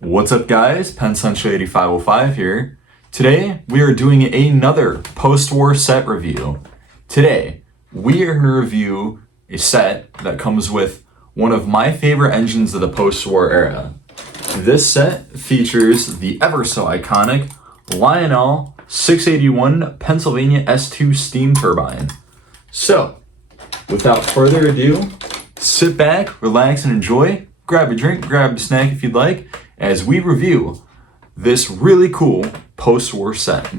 What's up guys, Pencentia8505 here. Today we are doing another post-war set review. Today we are going to review a set that comes with one of my favorite engines of the post-war era. This set features the ever so iconic Lionel 681 Pennsylvania S2 steam turbine. So, without further ado, sit back, relax, and enjoy. Grab a drink, grab a snack if you'd like, as we review this really cool post-war set.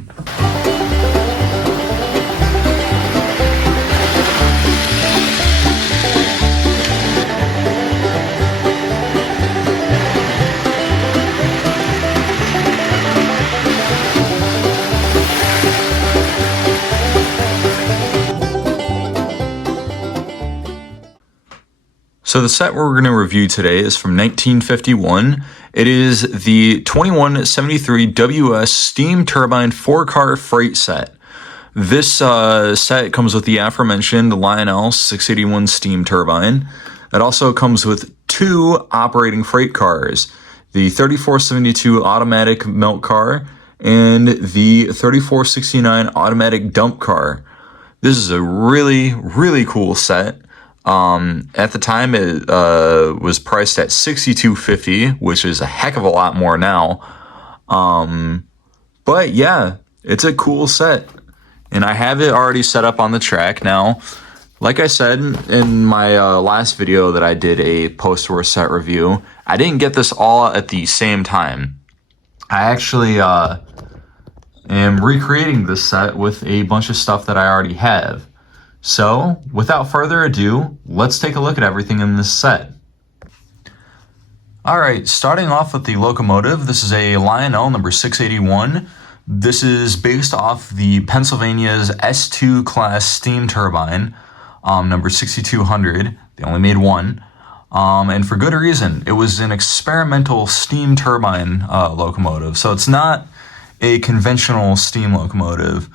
So the set we're going to review today is from 1951. It is the 2173 WS steam turbine 4-car freight set. This set comes with the aforementioned Lionel 681 steam turbine. It also comes with 2 operating freight cars, the 3472 automatic milk car and the 3469 automatic dump car. This is a really cool set. At the time it was priced at $62.50, which is a heck of a lot more now. But yeah, it's a cool set, and I have it already set up on the track now. Like I said in my last video that I did a post-war set review, I didn't get this all at the same time. I actually am recreating this set with a bunch of stuff that I already have. So, without further ado, let's take a look at everything in this set. Alright, starting off with the Locomotive, this is a Lionel number 681. This is based off the Pennsylvania's S2 class steam turbine, number 6200. They only made one, and for good reason. It was an experimental steam turbine locomotive, so it's not a conventional steam locomotive.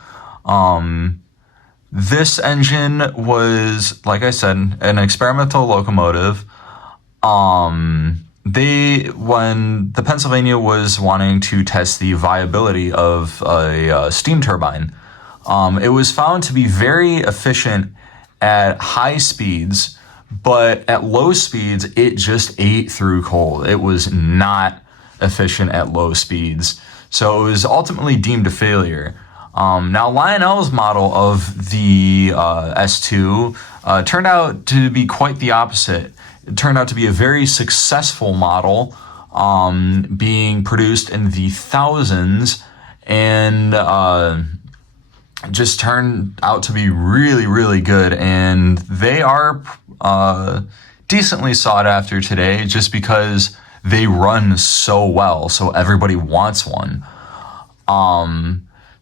This engine was, like I said, an experimental locomotive. When the Pennsylvania was wanting to test the viability of a steam turbine, it was found to be very efficient at high speeds, but at low speeds, it just ate through coal. It was not efficient at low speeds, so it was ultimately deemed a failure. Now, Lionel's model of the S2 turned out to be quite the opposite. It turned out to be a very successful model, being produced in the thousands, and just turned out to be really good. And they are decently sought after today just because they run so well, so everybody wants one.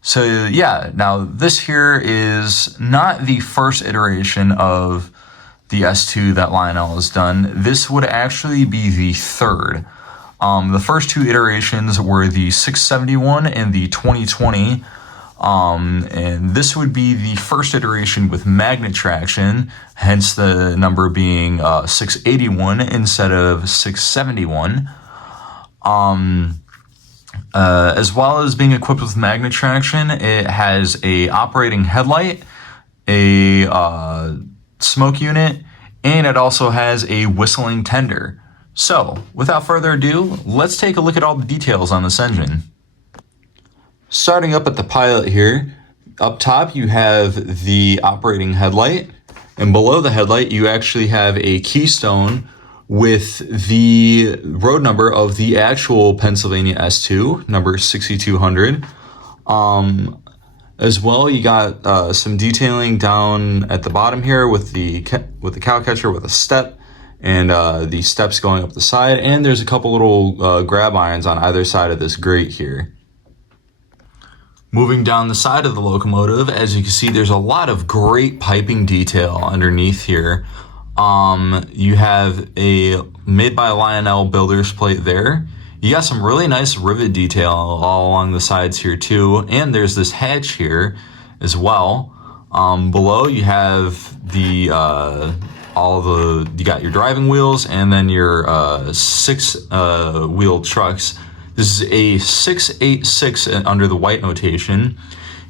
So yeah, now this here is not the first iteration of the S2 that Lionel has done. This would actually be the third. The first 2 iterations were the 671 and the 2020. And this would be the first iteration with magnet traction, hence the number being 681 instead of 671. As well as being equipped with magnet traction, it has a operating headlight, a smoke unit, and it also has a whistling tender. So, without further ado, let's take a look at all the details on this engine. Starting up at the pilot here, up top you have the operating headlight, and below the headlight you actually have a keystone with the road number of the actual Pennsylvania S2, number 6200. As well, you got some detailing down at the bottom here with the cow catcher with a step, and the steps going up the side, and there's a couple little grab irons on either side of this grate here. Moving down the side of the locomotive, as you can see, there's a lot of great piping detail underneath here. You have a made by Lionel builder's plate there. You got some really nice rivet detail all along the sides here too, and there's this hatch here as well. Below you have the you got your driving wheels and then your six wheel trucks. This is a 686 under the white notation,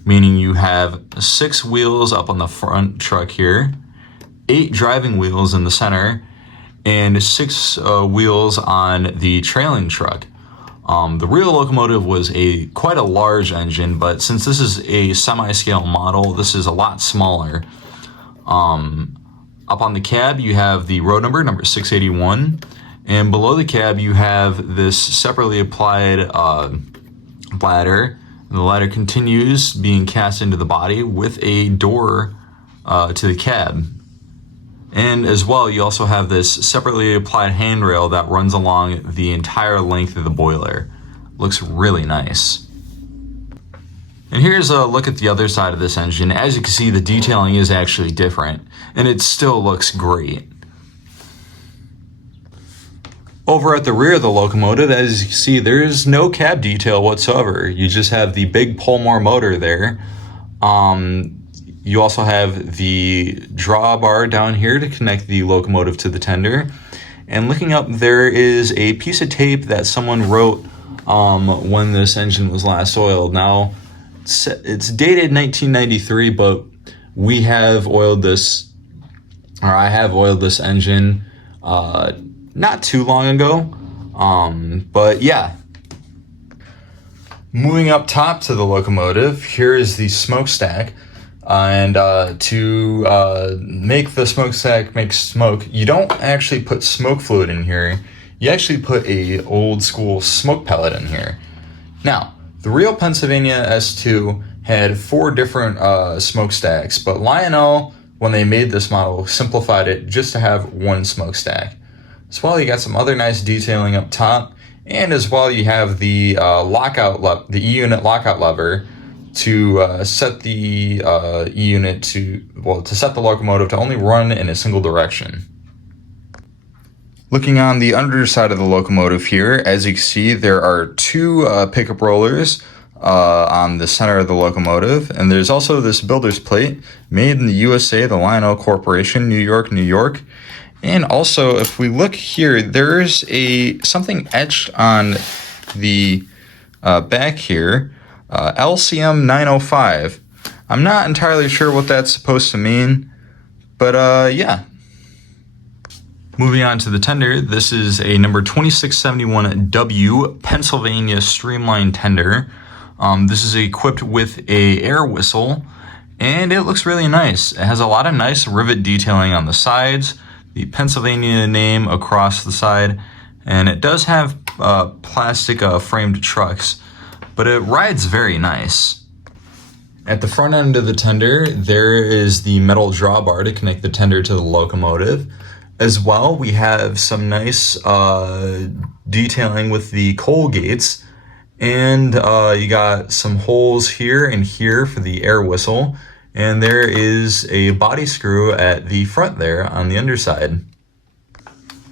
meaning you have 6 wheels up on the front truck here, 8 driving wheels in the center, and 6 wheels on the trailing truck. The real locomotive was quite a large engine, but since this is a semi-scale model, this is a lot smaller. Up on the cab, you have the road number 681, and below the cab, you have this separately applied ladder. The ladder continues being cast into the body with a door to the cab. And as well, you also have this separately applied handrail that runs along the entire length of the boiler. Looks really nice. And here's a look at the other side of this engine. As you can see, the detailing is actually different, and it still looks great. Over at the rear of the locomotive, as you can see, there's no cab detail whatsoever. You just have the big Pullmore motor there. You also have the drawbar down here to connect the locomotive to the tender. And looking up, there is a piece of tape that someone wrote when this engine was last oiled. Now, it's dated 1993, but we have oiled this, or I have oiled this engine not too long ago. But yeah. Moving up top to the locomotive, here is the smokestack. And to make the smokestack make smoke, you don't actually put smoke fluid in here. You actually put a old school smoke pellet in here. Now, the real Pennsylvania S2 had 4 different smokestacks, but Lionel, when they made this model, simplified it just to have 1 smokestack. As well, you got some other nice detailing up top, and as well, you have the the E-unit lockout lever to set the E-unit to set the locomotive to only run in a single direction. Looking on the underside of the locomotive here, as you can see, there are 2 pickup rollers on the center of the locomotive, and there's also this builder's plate made in the USA, the Lionel Corporation, New York, New York. And also, if we look here, there's something etched on the back here. LCM 905. I'm not entirely sure what that's supposed to mean, but yeah. Moving on to the tender, this is a number 2671W Pennsylvania Streamline tender. This is equipped with a air whistle, and it looks really nice. It has a lot of nice rivet detailing on the sides, the Pennsylvania name across the side, and it does have plastic framed trucks, but it rides very nice. At the front end of the tender, there is the metal drawbar to connect the tender to the locomotive. As well, we have some nice detailing with the coal gates, and you got some holes here and here for the air whistle, and there is a body screw at the front there on the underside.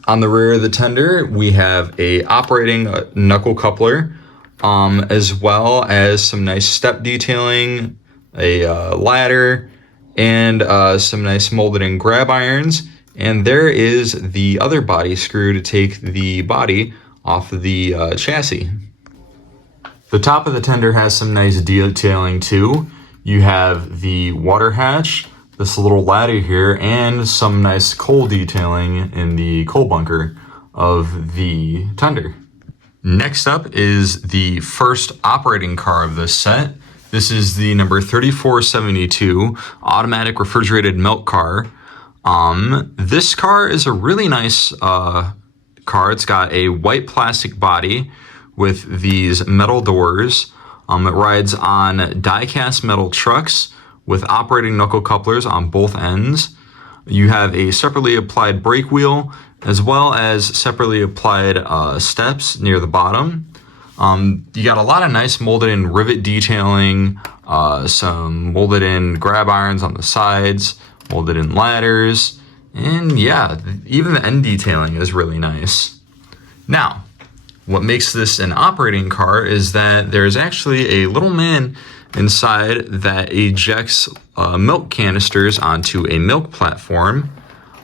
On the rear of the tender, we have a operating knuckle coupler, as well as some nice step detailing, a ladder, and some nice molded in grab irons. And there is the other body screw to take the body off of the chassis. The top of the tender has some nice detailing too. You have the water hatch, this little ladder here, and some nice coal detailing in the coal bunker of the tender. Next up is the first operating car of this set. This is the number 3472 automatic refrigerated milk car. This car is a really nice car. It's got a white plastic body with these metal doors. It rides on die-cast metal trucks with operating knuckle couplers on both ends. You have a separately applied brake wheel, as well as separately applied steps near the bottom. You got a lot of nice molded in rivet detailing, some molded in grab irons on the sides, molded in ladders, and yeah, even the end detailing is really nice. Now, what makes this an operating car is that there's actually a little man inside that ejects milk canisters onto a milk platform.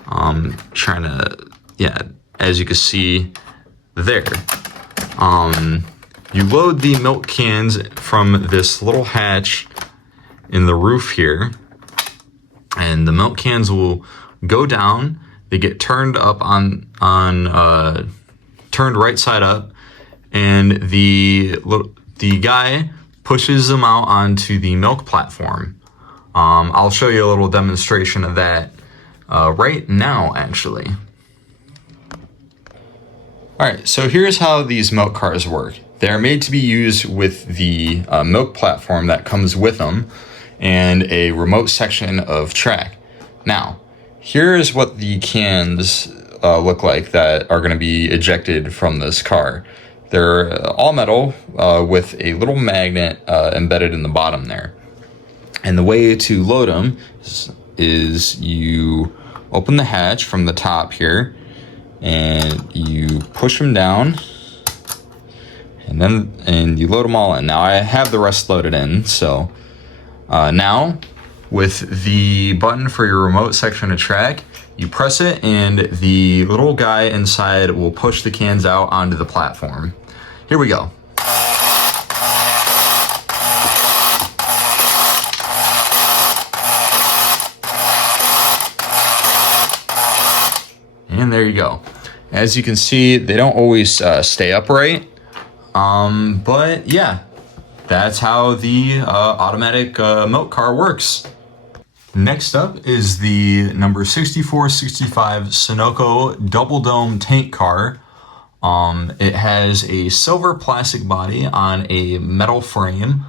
Trying to, yeah, as you can see there. You load the milk cans from this little hatch in the roof here, and the milk cans will go down. They get turned up turned right side up, and the guy pushes them out onto the milk platform. I'll show you a little demonstration of that right now, actually. All right, so here's how these milk cars work. They're made to be used with the milk platform that comes with them and a remote section of track. Now, here's what the cans look like that are going to be ejected from this car. They're all metal with a little magnet embedded in the bottom there. And the way to load them is you open the hatch from the top here, and you push them down, and you load them all in. Now I have the rest loaded in, so now with the button for your remote section of track, you press it and the little guy inside will push the cans out onto the platform. Here we go. And there you go. As you can see, they don't always stay upright. But yeah, that's how the automatic milk car works. Next up is the number 6465 Sunoco Double Dome Tank Car. It has a silver plastic body on a metal frame.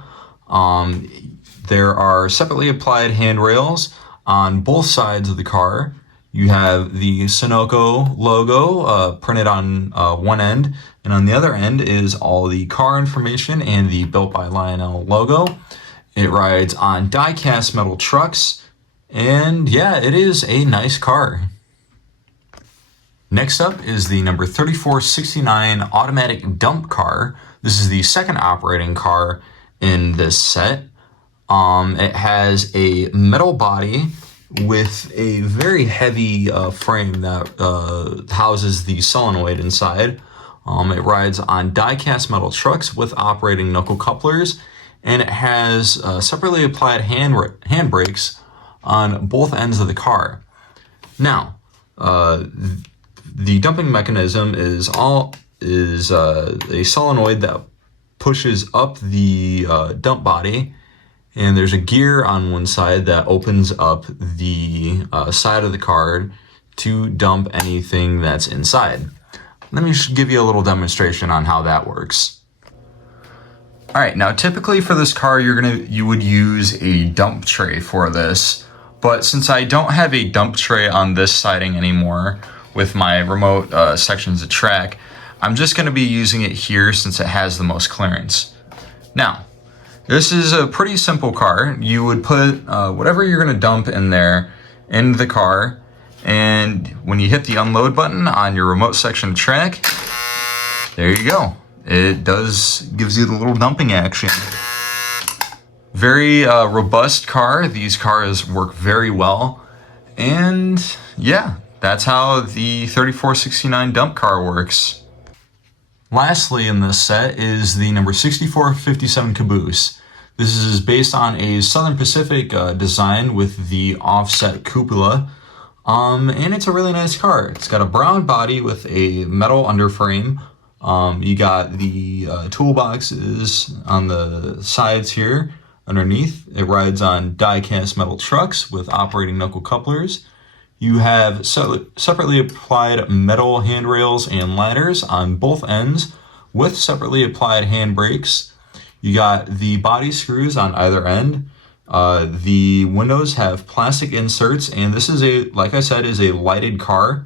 There are separately applied handrails on both sides of the car. You have the Sunoco logo printed on one end, and on the other end is all the car information and the Built by Lionel logo. It rides on die-cast metal trucks, and yeah, it is a nice car. Next up is the number 3469 Automatic Dump Car. This is the second operating car in this set. It has a metal body with a very heavy frame that houses the solenoid inside. It rides on die-cast metal trucks with operating knuckle couplers, and it has separately applied hand brakes on both ends of the car. Now, the dumping mechanism is a solenoid that pushes up the dump body, and there's a gear on one side that opens up the side of the car to dump anything that's inside. Let me just give you a little demonstration on how that works. All right, now typically for this car, you would use a dump tray for this, but since I don't have a dump tray on this siding anymore with my remote sections of track, I'm just going to be using it here since it has the most clearance. Now, this is a pretty simple car. You would put whatever you're going to dump in there in the car, and when you hit the unload button on your remote section of track, there you go. It gives you the little dumping action. Very robust car. These cars work very well. And yeah, that's how the 3469 dump car works. Lastly in this set is the number 6457 Caboose. This is based on a Southern Pacific design with the offset cupola. And it's a really nice car. It's got a brown body with a metal underframe. You got the toolboxes on the sides here underneath. It rides on die-cast metal trucks with operating knuckle couplers. You have separately applied metal handrails and ladders on both ends with separately applied hand brakes. You got the body screws on either end. The windows have plastic inserts, and this is like I said, is a lighted car.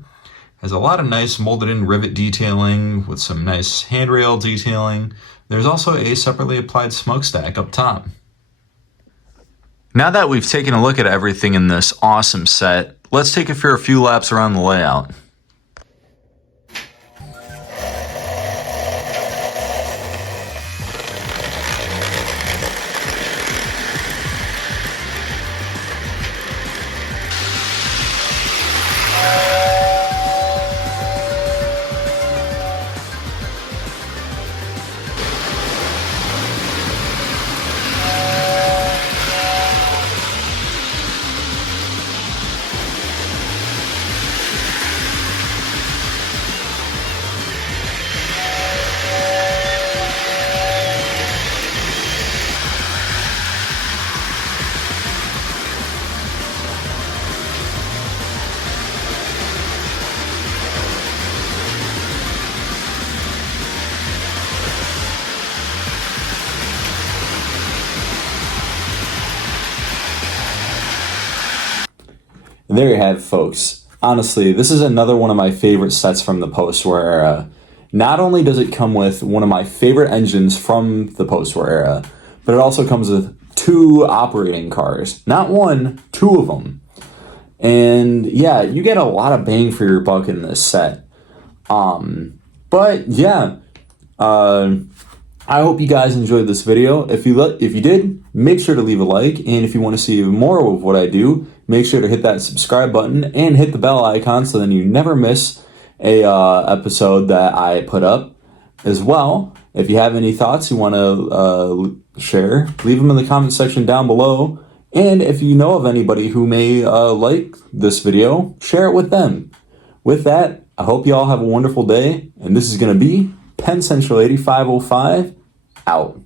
Has a lot of nice molded in rivet detailing with some nice handrail detailing. There's also a separately applied smokestack up top. Now that we've taken a look at everything in this awesome set, let's take it for a few laps around the layout. And there you have it, folks. Honestly, this is another one of my favorite sets from the post-war era. Not only does it come with one of my favorite engines from the post-war era, but it also comes with 2 operating cars. Not one, 2 of them. And yeah, you get a lot of bang for your buck in this set. But yeah, I hope you guys enjoyed this video. If you did, make sure to leave a like. And if you want to see more of what I do, make sure to hit that subscribe button and hit the bell icon so then you never miss a episode that I put up. As well, if you have any thoughts you want to share, leave them in the comment section down below. And if you know of anybody who may like this video, share it with them. With that, I hope you all have a wonderful day. And this is going to be Penn Central 8505 out.